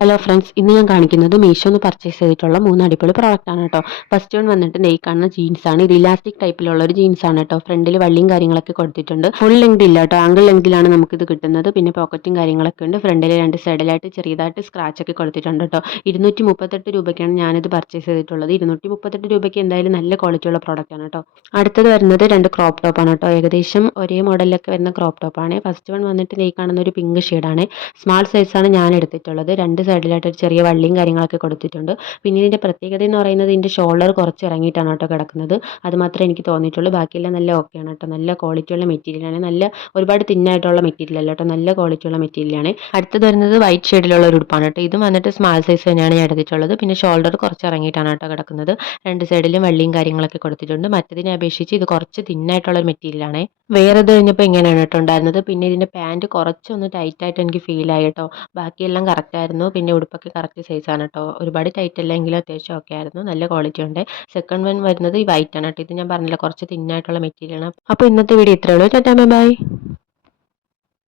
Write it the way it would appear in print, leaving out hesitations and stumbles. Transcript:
Hello friends, ഇന്ന് ഞാൻ കാണിക്കുന്നത് മീഷോന്ന് പർച്ചേസ് ചെയ്തിട്ടുള്ള 3 അടിപൊളി പ്രോഡക്റ്റ് ആണ് കേട്ടോ. ഫസ്റ്റ് വൺ വന്നിട്ട് ഈ കാണുന്ന ജീൻസ് ആണ്. ഇത് ഇലാസ്റ്റിക് ടൈപ്പിലുള്ള ഒരു ജീൻസ് ആണ് കേട്ടോ. ഫ്രണ്ടിൽ വള്ളിയും കാര്യങ്ങളൊക്കെ കൊടുത്തിട്ടുണ്ട്. ഫുൾ ലെങ്ത് ഇല്ല കേട്ടോ, ആംഗിൾ ലെങ്തിലാണ് നമുക്കിത് കിട്ടുന്നത്. പിന്നെ പോക്കറ്റും കാര്യങ്ങളൊക്കെ ഉണ്ട്. ഫ്രണ്ടിൽ 2 സൈഡിലായിട്ട് ചെറിയതായിട്ട് സ്ക്രാച്ച് ഒക്കെ കൊടുത്തിട്ടുണ്ട് കേട്ടോ. 238 രൂപയ്ക്കാണ് ഞാനിത് പർച്ചേസ് ചെയ്തിട്ടുള്ളത്. 238 രൂപയ്ക്ക് എന്തായാലും നല്ല ക്വാളിറ്റി ഉള്ള പ്രോഡക്റ്റ് ആണ് കേട്ടോ. അടുത്തത് വരുന്നത് 2 ക്രോപ്പ് ടോപ്പ് ആണ് കേട്ടോ. ഏകദേശം ഒരേ മോഡലിലൊക്കെ വരുന്ന ക്രോപ്പ് ടോപ്പ് ആണ്. ഫസ്റ്റ് വൺ വന്നിട്ട് ഈ കാണുന്ന ഒരു പിങ്ക് ഷെയ്ഡാണ്. സ്മാൾ സൈസാണ് ഞാൻ എടുത്തിട്ടുള്ളത്. 2 സൈഡിലായിട്ട് ഒരു ചെറിയ വള്ളിയും കാര്യങ്ങളൊക്കെ കൊടുത്തിട്ടുണ്ട്. പിന്നെ ഇതിൻ്റെ പ്രത്യേകത എന്ന് പറയുന്നത് ഇതിൻ്റെ ഷോൾഡർ കുറച്ച് ഇറങ്ങിയിട്ടാണ് കേട്ടോ കിടക്കുന്നത്. അത് മാത്രമേ എനിക്ക് തോന്നിയിട്ടുള്ളൂ. ബാക്കിയെല്ലാം നല്ല ഓക്കെയാണ് കേട്ടോ. നല്ല ക്വാളിറ്റിയുള്ള മെറ്റീരിയലാണ്. നല്ല ഒരുപാട് തിന്നായിട്ടുള്ള മെറ്റീരിയൽ അല്ല കേട്ടോ, നല്ല ക്വാളിറ്റിയുള്ള മെറ്റീരിയലാണ്. അടുത്തത് വരുന്നത് വൈറ്റ് ഷെയ്ഡിലുള്ള ഒരു ഉടുപ്പാണ് കേട്ടോ. ഇതും വന്നിട്ട് സ്മാൾ സൈസ് തന്നെയാണ് ഞാൻ എടുത്തിട്ടുള്ളത്. പിന്നെ ഷോൾഡർ കുറച്ച് ഇറങ്ങിയിട്ടാണ് കേട്ടോ കിടക്കുന്നത്. 2 സൈഡിലും വള്ളിയും കാര്യങ്ങളൊക്കെ കൊടുത്തിട്ടുണ്ട്. മറ്റതിനെ അപേക്ഷിച്ച് ഇത് കുറച്ച് തിന്നായിട്ടുള്ള ഒരു മെറ്റീരിയലാണ്. വേറെ ഇത് കഴിഞ്ഞപ്പോൾ ഇങ്ങനെയാണ് കേട്ടോ ഉണ്ടായിരുന്നത്. പിന്നെ ഇതിൻ്റെ പാൻറ്റ് കുറച്ചൊന്ന് ടൈറ്റായിട്ട് എനിക്ക് ഫീൽ ആയി കേട്ടോ. ബാക്കിയെല്ലാം കറക്റ്റ് ആയിരുന്നു. പിന്നെ ഉടുപ്പൊക്കെ കറക്റ്റ് സൈസാണ് കേട്ടോ. ഒരുപാട് ടൈറ്റ് അല്ല എങ്കിലും അത്യാവശ്യം ഓക്കെ ആയിരുന്നു. നല്ല ക്വാളിറ്റി ഉണ്ട്. സെക്കൻഡ് വൺ വരുന്നത് ഈ വൈറ്റ് ആണ് കേട്ടോ. ഇത് ഞാൻ പറഞ്ഞില്ല, കുറച്ച് തിന്നായിട്ടുള്ള മെറ്റീരിയലാണ്. അപ്പോൾ ഇന്നത്തെ വീഡിയോ ഇത്രയേ ഉള്ളൂ. Tata bye bye.